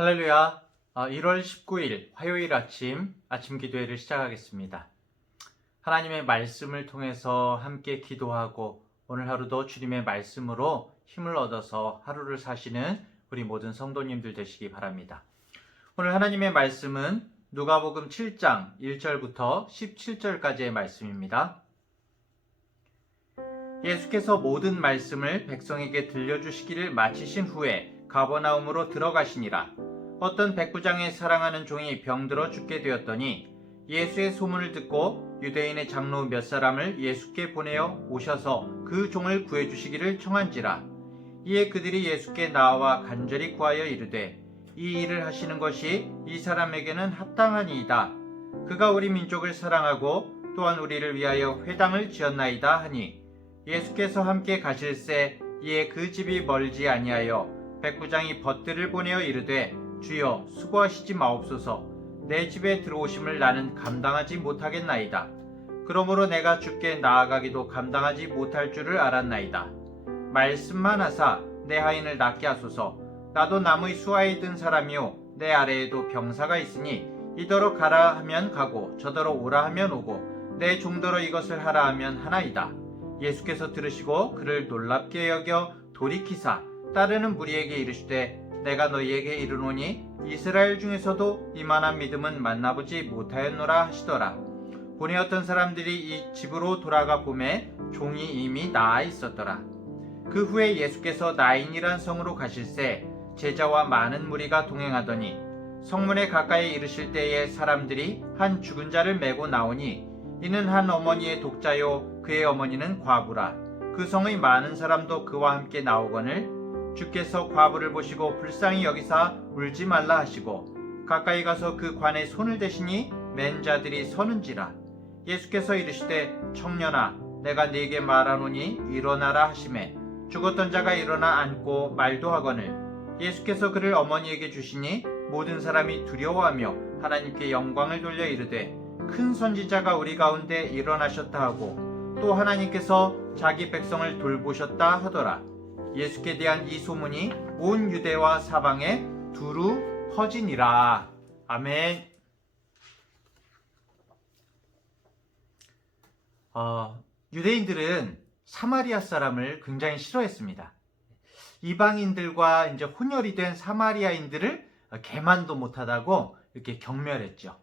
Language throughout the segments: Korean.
할렐루야. 1월 19일 화요일 아침 기도회를 시작하겠습니다. 하나님의 말씀을 통해서 함께 기도하고 오늘 하루도 주님의 말씀으로 힘을 얻어서 하루를 사시는 우리 모든 성도님들 되시기 바랍니다. 오늘 하나님의 말씀은 누가복음 7장 1절부터 17절까지의 말씀입니다. 예수께서 모든 말씀을 백성에게 들려주시기를 마치신 후에 가버나움으로 들어가시니라. 어떤 백부장의 사랑하는 종이 병들어 죽게 되었더니 예수의 소문을 듣고 유대인의 장로 몇 사람을 예수께 보내어 오셔서 그 종을 구해주시기를 청한지라. 이에 그들이 예수께 나와 간절히 구하여 이르되 이 일을 하시는 것이 이 사람에게는 합당하니이다. 그가 우리 민족을 사랑하고 또한 우리를 위하여 회당을 지었나이다 하니 예수께서 함께 가실새 이에 그 집이 멀지 아니하여 백부장이 벗들을 보내어 이르되 주여 수고하시지 마옵소서. 내 집에 들어오심을 나는 감당하지 못하겠나이다. 그러므로 내가 주께 나아가기도 감당하지 못할 줄을 알았나이다. 말씀만 하사 내 하인을 낫게 하소서. 나도 나무의 수하에 든 사람이요 내 아래에도 병사가 있으니 이더러 가라 하면 가고 저더러 오라 하면 오고 내 종더러 이것을 하라 하면 하나이다. 예수께서 들으시고 그를 놀랍게 여겨 돌이키사 따르는 무리에게 이르시되 내가 너희에게 이르노니 이스라엘 중에서도 이만한 믿음은 만나보지 못하였노라 하시더라. 보내 어떤 사람들이 이 집으로 돌아가 보매 종이 이미 나아 있었더라. 그 후에 예수께서 나인이란 성으로 가실새 제자와 많은 무리가 동행하더니 성문에 가까이 이르실 때에 사람들이 한 죽은 자를 메고 나오니 이는 한 어머니의 독자요 그의 어머니는 과부라. 그 성의 많은 사람도 그와 함께 나오거늘 주께서 과부를 보시고 불쌍히 여기사 울지 말라 하시고 가까이 가서 그 관에 손을 대시니 맨 자들이 서는지라. 예수께서 이르시되 청년아 내가 네게 말하노니 일어나라 하시매 죽었던 자가 일어나 앉고 말도 하거늘 예수께서 그를 어머니에게 주시니 모든 사람이 두려워하며 하나님께 영광을 돌려 이르되 큰 선지자가 우리 가운데 일어나셨다 하고 또 하나님께서 자기 백성을 돌보셨다 하더라. 예수께 대한 이 소문이 온 유대와 사방에 두루 퍼지니라. 아멘. 유대인들은 사마리아 사람을 굉장히 싫어했습니다. 이방인들과 이제 혼혈이 된 사마리아인들을 개만도 못하다고 이렇게 경멸했죠.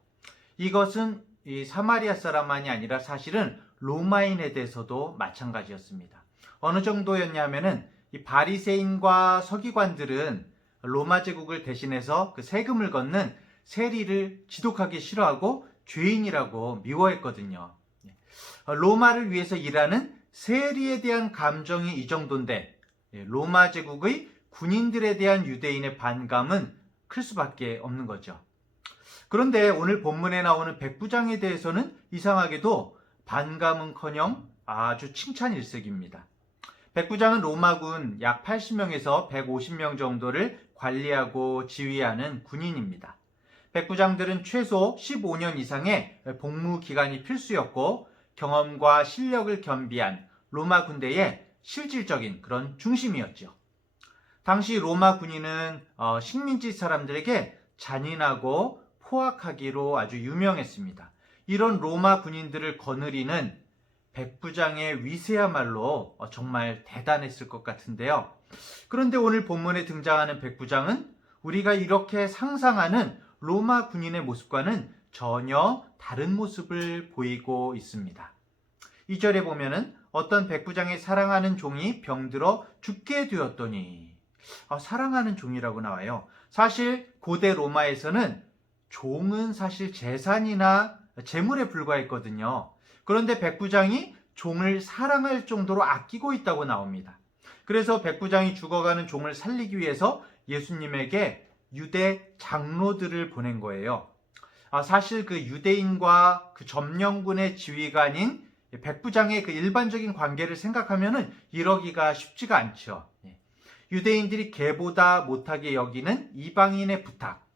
이것은 이 사마리아 사람만이 아니라 사실은 로마인에 대해서도 마찬가지였습니다. 어느 정도였냐면은 이 바리새인과 서기관들은 로마 제국을 대신해서 그 세금을 걷는 세리를 지독하게 싫어하고 죄인이라고 미워했거든요. 로마를 위해서 일하는 세리에 대한 감정이 이 정도인데 로마 제국의 군인들에 대한 유대인의 반감은 클 수밖에 없는 거죠. 그런데 오늘 본문에 나오는 백부장에 대해서는 이상하게도 반감은커녕 아주 칭찬일색입니다. 백부장은 로마군 약 80명에서 150명 정도를 관리하고 지휘하는 군인입니다. 백부장들은 최소 15년 이상의 복무 기간이 필수였고 경험과 실력을 겸비한 로마 군대의 실질적인 그런 중심이었죠. 당시 로마 군인은 식민지 사람들에게 잔인하고 포악하기로 아주 유명했습니다. 이런 로마 군인들을 거느리는 백부장의 위세야말로 정말 대단했을 것 같은데요. 그런데 오늘 본문에 등장하는 백부장은 우리가 이렇게 상상하는 로마 군인의 모습과는 전혀 다른 모습을 보이고 있습니다. 2절에 보면은 어떤 백부장의 사랑하는 종이 병들어 죽게 되었더니 사랑하는 종이라고 나와요. 사실 고대 로마에서는 종은 사실 재산이나 재물에 불과했거든요. 그런데 백부장이 종을 사랑할 정도로 아끼고 있다고 나옵니다. 그래서 백부장이 죽어가는 종을 살리기 위해서 예수님에게 유대 장로들을 보낸 거예요. 사실 그 유대인과 그 점령군의 지휘관인 백부장의 그 일반적인 관계를 생각하면은 이러기가 쉽지가 않죠. 유대인들이 개보다 못하게 여기는 이방인의 부탁,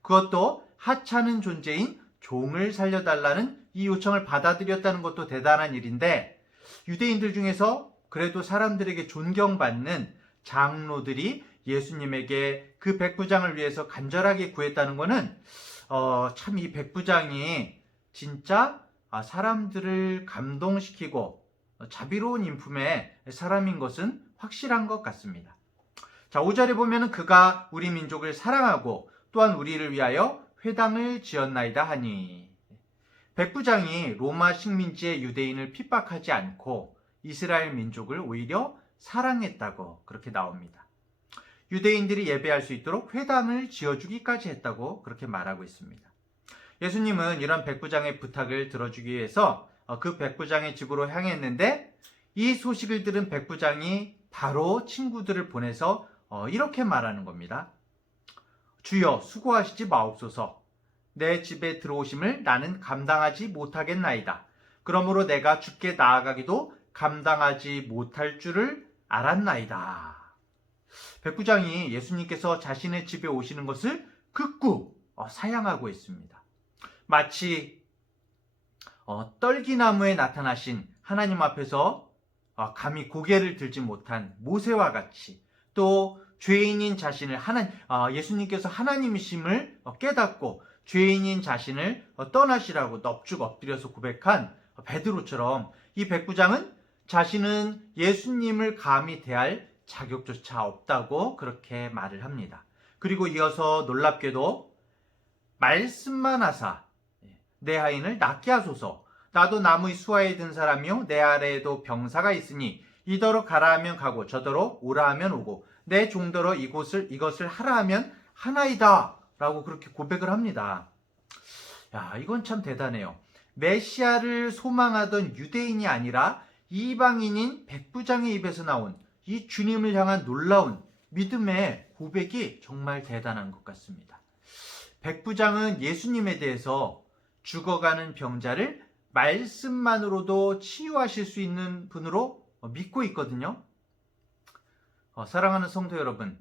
그것도 하찮은 존재인 종을 살려달라는 이 요청을 받아들였다는 것도 대단한 일인데 유대인들 중에서 그래도 사람들에게 존경받는 장로들이 예수님에게 그 백부장을 위해서 간절하게 구했다는 것은 참 이 백부장이 진짜 사람들을 감동시키고 자비로운 인품의 사람인 것은 확실한 것 같습니다. 자, 5절에 보면은 그가 우리 민족을 사랑하고 또한 우리를 위하여 회당을 지었나이다 하니, 백부장이 로마 식민지의 유대인을 핍박하지 않고 이스라엘 민족을 오히려 사랑했다고 그렇게 나옵니다. 유대인들이 예배할 수 있도록 회당을 지어주기까지 했다고 그렇게 말하고 있습니다. 예수님은 이런 백부장의 부탁을 들어주기 위해서 그 백부장의 집으로 향했는데, 이 소식을 들은 백부장이 바로 친구들을 보내서 이렇게 말하는 겁니다. 주여, 수고하시지 마옵소서. 내 집에 들어오심을 나는 감당하지 못하겠나이다. 그러므로 내가 주께 나아가기도 감당하지 못할 줄을 알았나이다. 백부장이 예수님께서 자신의 집에 오시는 것을 극구 사양하고 있습니다. 마치 떨기나무에 나타나신 하나님 앞에서 감히 고개를 들지 못한 모세와 같이, 또 죄인인 자신을 예수님께서 하나님이심을 깨닫고 죄인인 자신을 떠나시라고 넙죽 엎드려서 고백한 베드로처럼, 이 백부장은 자신은 예수님을 감히 대할 자격조차 없다고 그렇게 말을 합니다. 그리고 이어서 놀랍게도 말씀만 하사 내 하인을 낫게 하소서. 나도 나무의 수하에 든 사람이요 내 아래에도 병사가 있으니 이더러 가라 하면 가고 저더러 오라 하면 오고 내 종더러 이것을 하라 하면 하나이다 라고 그렇게 고백을 합니다. 야, 이건 참 대단해요. 메시아를 소망하던 유대인이 아니라 이방인인 백부장의 입에서 나온 이 주님을 향한 놀라운 믿음의 고백이 정말 대단한 것 같습니다. 백부장은 예수님에 대해서 죽어가는 병자를 말씀만으로도 치유하실 수 있는 분으로 믿고 있거든요. 사랑하는 성도 여러분,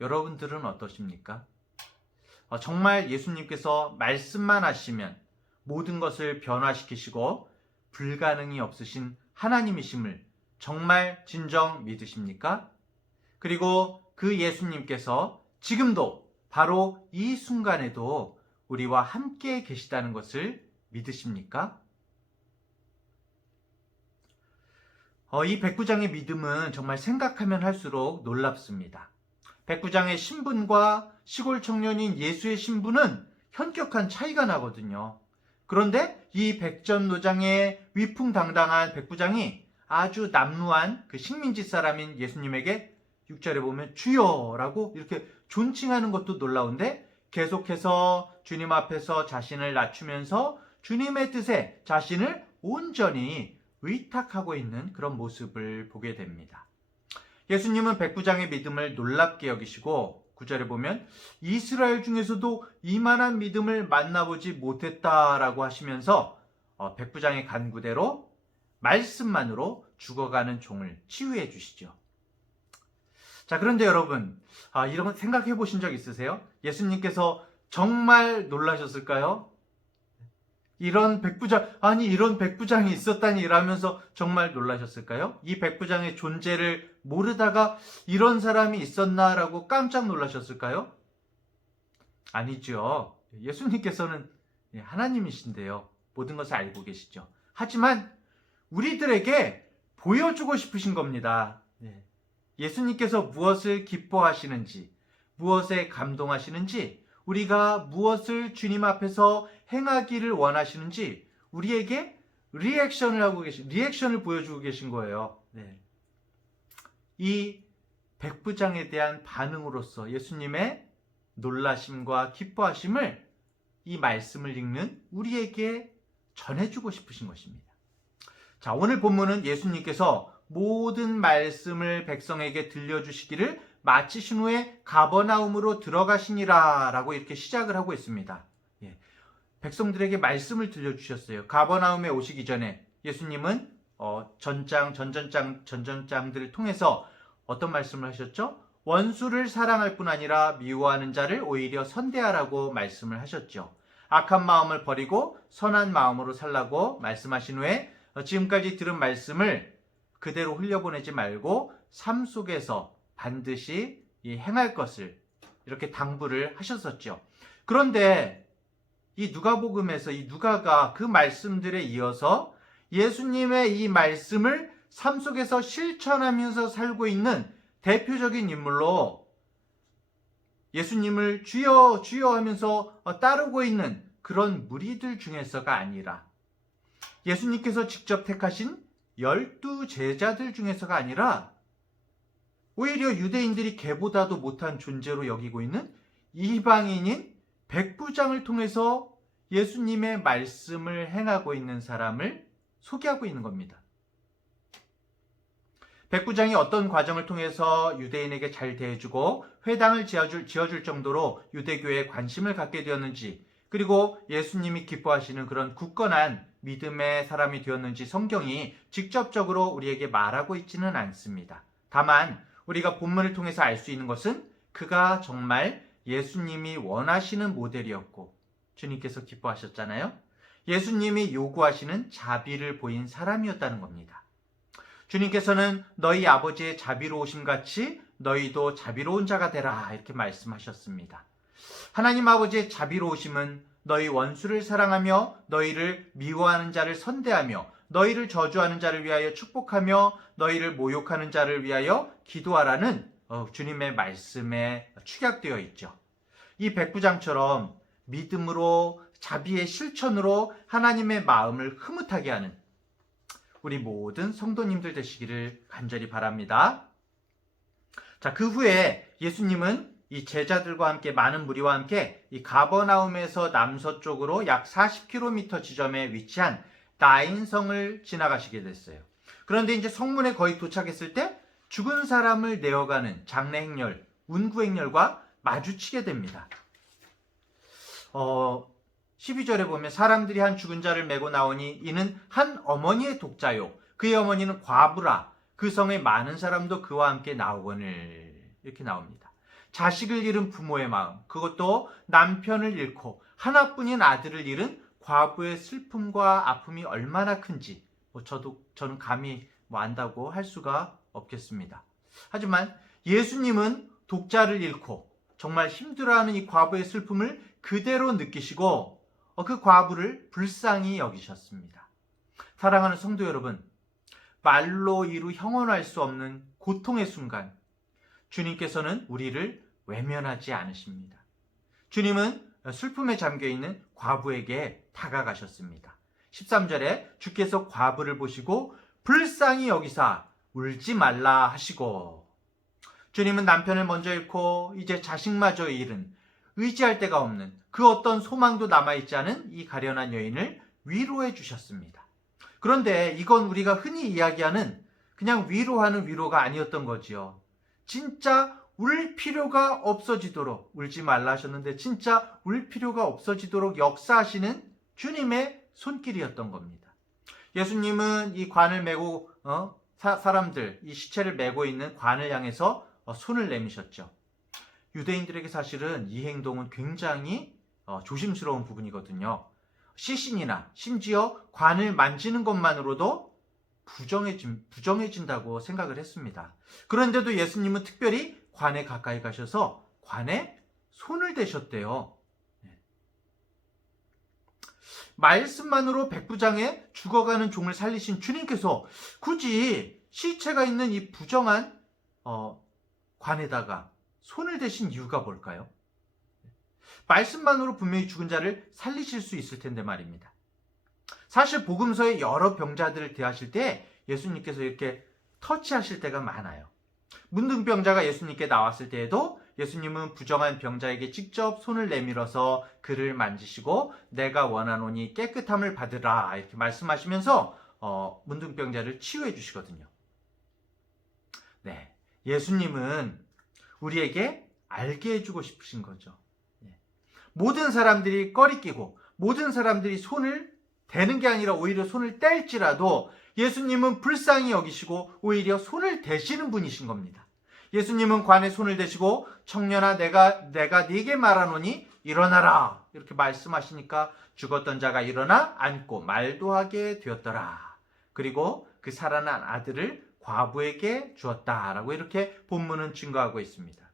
여러분들은 어떠십니까? 정말 예수님께서 말씀만 하시면 모든 것을 변화시키시고 불가능이 없으신 하나님이심을 정말 진정 믿으십니까? 그리고 그 예수님께서 지금도 바로 이 순간에도 우리와 함께 계시다는 것을 믿으십니까? 이 백부장의 믿음은 정말 생각하면 할수록 놀랍습니다. 백부장의 신분과 시골 청년인 예수의 신분은 현격한 차이가 나거든요. 그런데 이 백전노장의 위풍당당한 백부장이 아주 남루한 그 식민지 사람인 예수님에게 6절에 보면 주여라고 이렇게 존칭하는 것도 놀라운데, 계속해서 주님 앞에서 자신을 낮추면서 주님의 뜻에 자신을 온전히 의탁하고 있는 그런 모습을 보게 됩니다. 예수님은 백부장의 믿음을 놀랍게 여기시고 9절에 보면 이스라엘 중에서도 이만한 믿음을 만나보지 못했다라고 하시면서 백부장의 간구대로 말씀만으로 죽어가는 종을 치유해 주시죠. 자, 그런데 여러분, 이런 거 생각해 보신 적 있으세요? 예수님께서 정말 놀라셨을까요? 이런 백부장이 있었다니 이러면서 정말 놀라셨을까요? 이 백부장의 존재를 모르다가 이런 사람이 있었나라고 깜짝 놀라셨을까요? 아니죠. 예수님께서는 하나님이신데요. 모든 것을 알고 계시죠. 하지만 우리들에게 보여주고 싶으신 겁니다. 예수님께서 무엇을 기뻐하시는지, 무엇에 감동하시는지, 우리가 무엇을 주님 앞에서 행하기를 원하시는지 우리에게 리액션을 보여주고 계신 거예요. 이 백부장에 대한 반응으로서 예수님의 놀라심과 기뻐하심을 이 말씀을 읽는 우리에게 전해주고 싶으신 것입니다. 자, 오늘 본문은 예수님께서 모든 말씀을 백성에게 들려주시기를 마치신 후에 가버나움으로 들어가시니라 라고 이렇게 시작을 하고 있습니다. 백성들에게 말씀을 들려주셨어요. 가버나움에 오시기 전에 예수님은 전전장들을 통해서 어떤 말씀을 하셨죠? 원수를 사랑할 뿐 아니라 미워하는 자를 오히려 선대하라고 말씀을 하셨죠. 악한 마음을 버리고 선한 마음으로 살라고 말씀하신 후에 지금까지 들은 말씀을 그대로 흘려보내지 말고 삶 속에서 반드시 행할 것을 이렇게 당부를 하셨었죠. 그런데 이 누가복음에서 이 누가가 그 말씀들에 이어서 예수님의 이 말씀을 삶 속에서 실천하면서 살고 있는 대표적인 인물로 예수님을 주여 주여 하면서 따르고 있는 그런 무리들 중에서가 아니라 예수님께서 직접 택하신 12 제자들 중에서가 아니라 오히려 유대인들이 걔보다도 못한 존재로 여기고 있는 이방인인 백부장을 통해서 예수님의 말씀을 행하고 있는 사람을 소개하고 있는 겁니다. 백부장이 어떤 과정을 통해서 유대인에게 잘 대해주고 회당을 지어줄 정도로 유대교에 관심을 갖게 되었는지, 그리고 예수님이 기뻐하시는 그런 굳건한 믿음의 사람이 되었는지 성경이 직접적으로 우리에게 말하고 있지는 않습니다. 다만 우리가 본문을 통해서 알 수 있는 것은 그가 정말 예수님이 원하시는 모델이었고 주님께서 기뻐하셨잖아요. 예수님이 요구하시는 자비를 보인 사람이었다는 겁니다. 주님께서는 너희 아버지의 자비로우심 같이 너희도 자비로운 자가 되라 이렇게 말씀하셨습니다. 하나님 아버지의 자비로우심은 너희 원수를 사랑하며 너희를 미워하는 자를 선대하며 너희를 저주하는 자를 위하여 축복하며 너희를 모욕하는 자를 위하여 기도하라는 주님의 말씀에 축약되어 있죠. 이 백부장처럼 믿음으로 자비의 실천으로 하나님의 마음을 흐뭇하게 하는 우리 모든 성도님들 되시기를 간절히 바랍니다. 자, 그 후에 예수님은 이 제자들과 함께 많은 무리와 함께 이 가버나움에서 남서쪽으로 약 40km 지점에 위치한 나인성을 지나가시게 됐어요. 그런데 이제 성문에 거의 도착했을 때 죽은 사람을 내어가는 장례 행렬, 운구 행렬과 마주치게 됩니다. 12절에 보면 사람들이 한 죽은 자를 메고 나오니 이는 한 어머니의 독자요 그의 어머니는 과부라 그 성의 많은 사람도 그와 함께 나오거늘 이렇게 나옵니다. 자식을 잃은 부모의 마음, 그것도 남편을 잃고 하나뿐인 아들을 잃은 과부의 슬픔과 아픔이 얼마나 큰지 저는 감히 안다고 할 수가 없겠습니다. 하지만 예수님은 독자를 잃고 정말 힘들어하는 이 과부의 슬픔을 그대로 느끼시고 그 과부를 불쌍히 여기셨습니다. 사랑하는 성도 여러분, 말로 이루 형언할 수 없는 고통의 순간 주님께서는 우리를 외면하지 않으십니다. 주님은 슬픔에 잠겨있는 과부에게 다가가셨습니다. 13절에 주께서 과부를 보시고 불쌍히 여기사 울지 말라 하시고, 주님은 남편을 먼저 잃고 이제 자식마저 잃은 의지할 데가 없는 그 어떤 소망도 남아있지 않은 이 가련한 여인을 위로해 주셨습니다. 그런데 이건 우리가 흔히 이야기하는 그냥 위로하는 위로가 아니었던 거지요. 진짜 울 필요가 없어지도록, 울지 말라 하셨는데 진짜 울 필요가 없어지도록 역사하시는 주님의 손길이었던 겁니다. 예수님은 이 관을 메고 사람들, 이 시체를 메고 있는 관을 향해서 손을 내미셨죠. 유대인들에게 사실은 이 행동은 굉장히 조심스러운 부분이거든요. 시신이나 심지어 관을 만지는 것만으로도 부정해진다고 생각을 했습니다. 그런데도 예수님은 특별히 관에 가까이 가셔서 관에 손을 대셨대요. 말씀만으로 백부장의 죽어가는 종을 살리신 주님께서 굳이 시체가 있는 이 부정한 관에다가 손을 대신 이유가 뭘까요? 말씀만으로 분명히 죽은 자를 살리실 수 있을 텐데 말입니다. 사실 복음서의 여러 병자들을 대하실 때 예수님께서 이렇게 터치하실 때가 많아요. 문둥병자가 예수님께 나왔을 때에도 예수님은 부정한 병자에게 직접 손을 내밀어서 그를 만지시고 내가 원하노니 깨끗함을 받으라 이렇게 말씀하시면서 문둥병자를 치유해 주시거든요. 네, 예수님은 우리에게 알게 해주고 싶으신 거죠. 모든 사람들이 꺼리끼고 모든 사람들이 손을 대는 게 아니라 오히려 손을 뗄지라도 예수님은 불쌍히 여기시고 오히려 손을 대시는 분이신 겁니다. 예수님은 관에 손을 대시고 청년아 내가 네게 말하노니 일어나라 이렇게 말씀하시니까 죽었던 자가 일어나 앉고 말도 하게 되었더라. 그리고 그 살아난 아들을 과부에게 주었다라고 이렇게 본문은 증거하고 있습니다.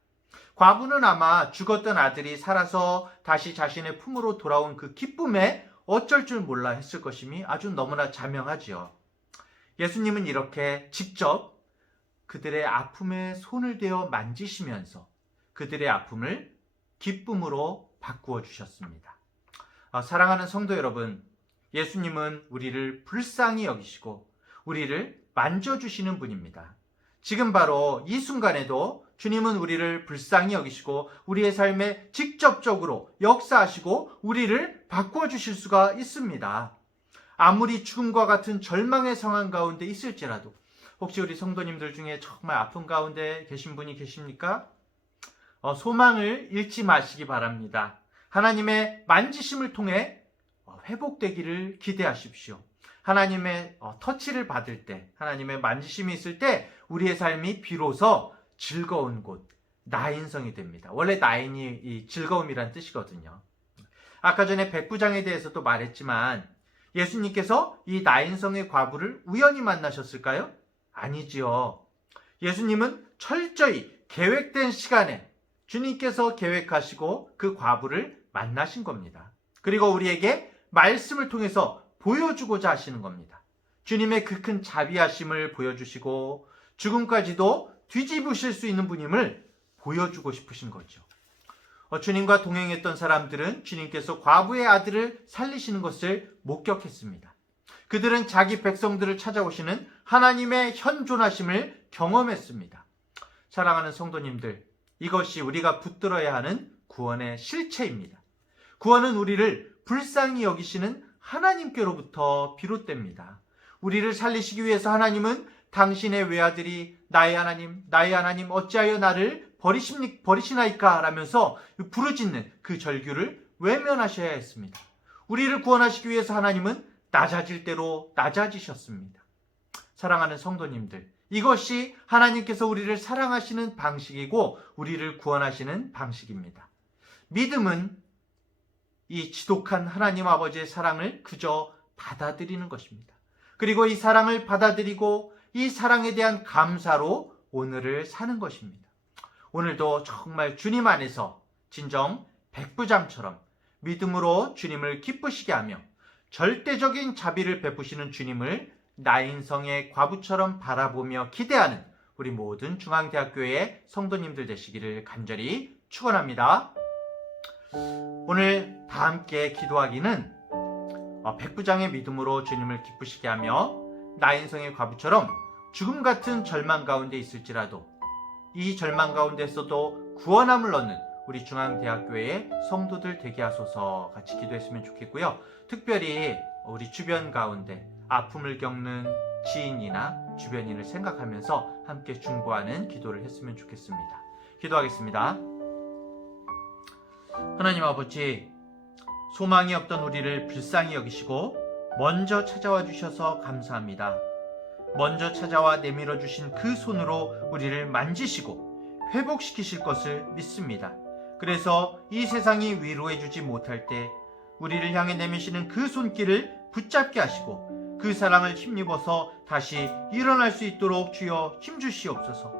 과부는 아마 죽었던 아들이 살아서 다시 자신의 품으로 돌아온 그 기쁨에 어쩔 줄 몰라 했을 것임이 아주 너무나 자명하지요. 예수님은 이렇게 직접 그들의 아픔에 손을 대어 만지시면서 그들의 아픔을 기쁨으로 바꾸어 주셨습니다. 사랑하는 성도 여러분, 예수님은 우리를 불쌍히 여기시고 우리를 만져주시는 분입니다. 지금 바로 이 순간에도 주님은 우리를 불쌍히 여기시고 우리의 삶에 직접적으로 역사하시고 우리를 바꾸어 주실 수가 있습니다. 아무리 죽음과 같은 절망의 상황 가운데 있을지라도, 혹시 우리 성도님들 중에 정말 아픈 가운데 계신 분이 계십니까? 소망을 잃지 마시기 바랍니다. 하나님의 만지심을 통해 회복되기를 기대하십시오. 하나님의 터치를 받을 때, 하나님의 만지심이 있을 때 우리의 삶이 비로소 즐거운 곳, 나인성이 됩니다. 원래 나인이 이 즐거움이란 뜻이거든요. 아까 전에 백부장에 대해서도 말했지만 예수님께서 이 나인성의 과부를 우연히 만나셨을까요? 아니지요. 예수님은 철저히 계획된 시간에 주님께서 계획하시고 그 과부를 만나신 겁니다. 그리고 우리에게 말씀을 통해서 보여주고자 하시는 겁니다. 주님의 그 큰 자비하심을 보여주시고 죽음까지도 뒤집으실 수 있는 분임을 보여주고 싶으신 거죠. 주님과 동행했던 사람들은 주님께서 과부의 아들을 살리시는 것을 목격했습니다. 그들은 자기 백성들을 찾아오시는 하나님의 현존하심을 경험했습니다. 사랑하는 성도님들, 이것이 우리가 붙들어야 하는 구원의 실체입니다. 구원은 우리를 불쌍히 여기시는 하나님께로부터 비롯됩니다. 우리를 살리시기 위해서 하나님은 당신의 외아들이 나의 하나님 어찌하여 나를 버리시나이까 라면서 부르짖는 그 절규를 외면하셔야 했습니다. 우리를 구원하시기 위해서 하나님은 낮아질 대로 낮아지셨습니다. 사랑하는 성도님들, 이것이 하나님께서 우리를 사랑하시는 방식이고 우리를 구원하시는 방식입니다. 믿음은 이 지독한 하나님 아버지의 사랑을 그저 받아들이는 것입니다. 그리고 이 사랑을 받아들이고 이 사랑에 대한 감사로 오늘을 사는 것입니다. 오늘도 정말 주님 안에서 진정 백부장처럼 믿음으로 주님을 기쁘시게 하며 절대적인 자비를 베푸시는 주님을 나인성의 과부처럼 바라보며 기대하는 우리 모든 중앙대학교의 성도님들 되시기를 간절히 축원합니다. 오늘 다 함께 기도하기는 백부장의 믿음으로 주님을 기쁘시게 하며 나인성의 과부처럼 죽음 같은 절망 가운데 있을지라도 이 절망 가운데서도 구원함을 얻는 우리 중앙대학교의 성도들 되게 하소서 같이 기도했으면 좋겠고요. 특별히 우리 주변 가운데 아픔을 겪는 지인이나 주변인을 생각하면서 함께 중보하는 기도를 했으면 좋겠습니다. 기도하겠습니다. 하나님 아버지, 소망이 없던 우리를 불쌍히 여기시고 먼저 찾아와 주셔서 감사합니다. 먼저 찾아와 내밀어 주신 그 손으로 우리를 만지시고 회복시키실 것을 믿습니다. 그래서 이 세상이 위로해 주지 못할 때 우리를 향해 내미시는 그 손길을 붙잡게 하시고 그 사랑을 힘입어서 다시 일어날 수 있도록 주여 힘주시옵소서.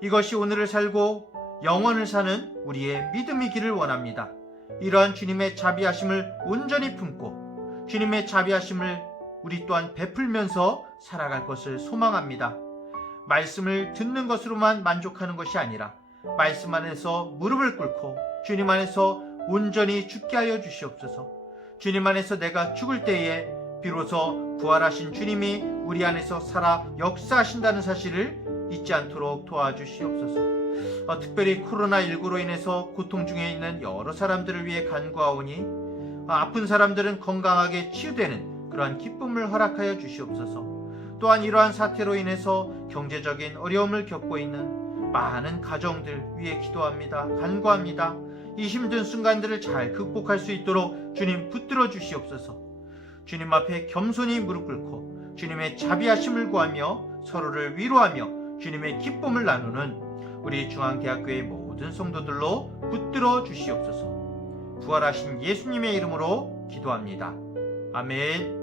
이것이 오늘을 살고 영원을 사는 우리의 믿음이기를 원합니다. 이러한 주님의 자비하심을 온전히 품고 주님의 자비하심을 우리 또한 베풀면서 살아갈 것을 소망합니다. 말씀을 듣는 것으로만 만족하는 것이 아니라 말씀 안에서 무릎을 꿇고 주님 안에서 온전히 죽게 하여 주시옵소서. 주님 안에서 내가 죽을 때에 비로소 부활하신 주님이 우리 안에서 살아 역사하신다는 사실을 잊지 않도록 도와주시옵소서. 특별히 코로나19로 인해서 고통 중에 있는 여러 사람들을 위해 간구하오니 아픈 사람들은 건강하게 치유되는 그러한 기쁨을 허락하여 주시옵소서. 또한 이러한 사태로 인해서 경제적인 어려움을 겪고 있는 많은 가정들 위해 기도합니다. 간구합니다. 이 힘든 순간들을 잘 극복할 수 있도록 주님 붙들어 주시옵소서. 주님 앞에 겸손히 무릎 꿇고 주님의 자비하심을 구하며 서로를 위로하며 주님의 기쁨을 나누는 우리 중앙대학교의 모든 성도들로 붙들어 주시옵소서. 부활하신 예수님의 이름으로 기도합니다. 아멘.